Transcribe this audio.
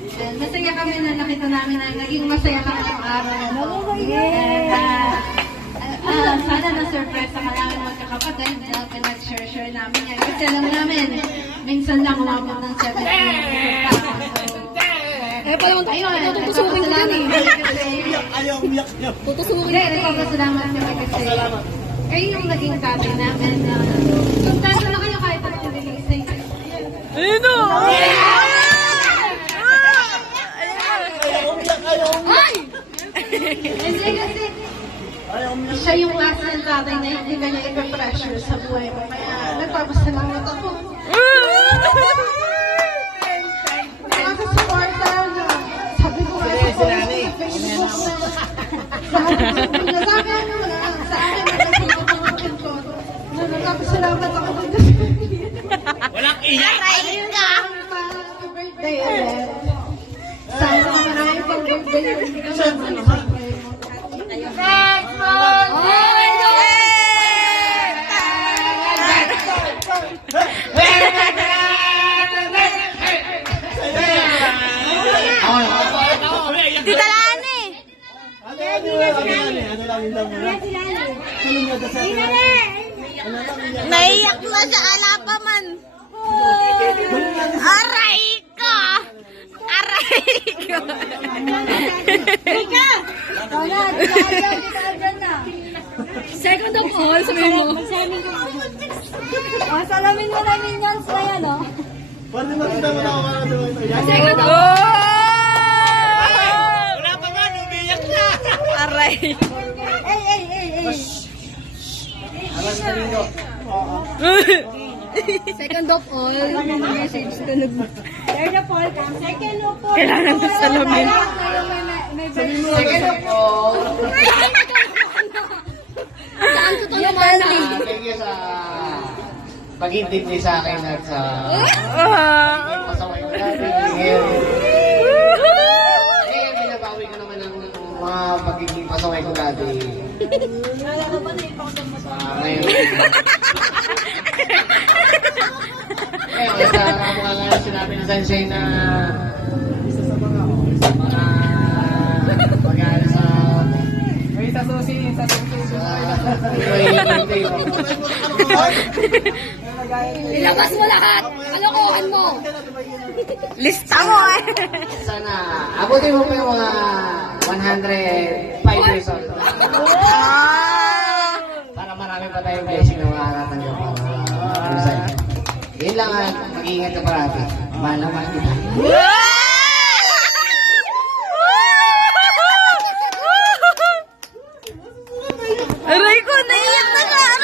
And masaya kami na nakita namin na naging masaya kami ang araw na to. And sana na-surprise ka namin magkakapatid na pinag-share namin yan. Kasi alam namin, minsan lang umabot ng 7 Eh, palang ayun, tutusukin ko yan eh. Ayaw, umiyak niya. Tutusukin hindi, nagpapasalamat kami kasi kayo yung naging tatay namin. Kontento na kayo kahit ako naging say. Ayun o! Ay! Hindi kasi siya yung last ng tatay na hindi ka niya ipa-pressure sa buhay mo. Kaya nagpapasalamat ako. Nakakasuporta na. Sabi ko nga sa Facebook na sabi ano lang, sa akin nagpapasalamat ko. Nagpapasalamat ako doon. Walang iyak. Ayun ka! Birthday ulit. Sana maraming pag-birthday. Hindi ka naman. Tita Lani! Naiyak na siya, ala pa man. Aray ka! Aray ka! Second of all, sabihin mo. Salamin mo na minions na yan, oh. Pwede makita mo na ako mga ito. Second of all! Wala pa nga, umiyak na. Aray! Alas na rin ko. Second of all, message ko nag... Third of all, second of all. Kailangan ko salamin. Second of all. Saan ko ito naman? Thank you sa pag-intindi sa akin at sa pasaway ko natin. Binabawi ko naman ang mga pagiging pasaway ko dati. Ngayon. Ngayon, sa mga nga sinabi ng Sensei na pag-aaral sa Ilabas mo lahat! Kalokohan mo! Lista mo eh! Sana, abutin mo pa yung mga 105 years old. Para marami pa tayong blessing na makakatanggap. Yun lang at mag-iingat ka parati. Mahal naman kita. Aray ko, naiyak na ka!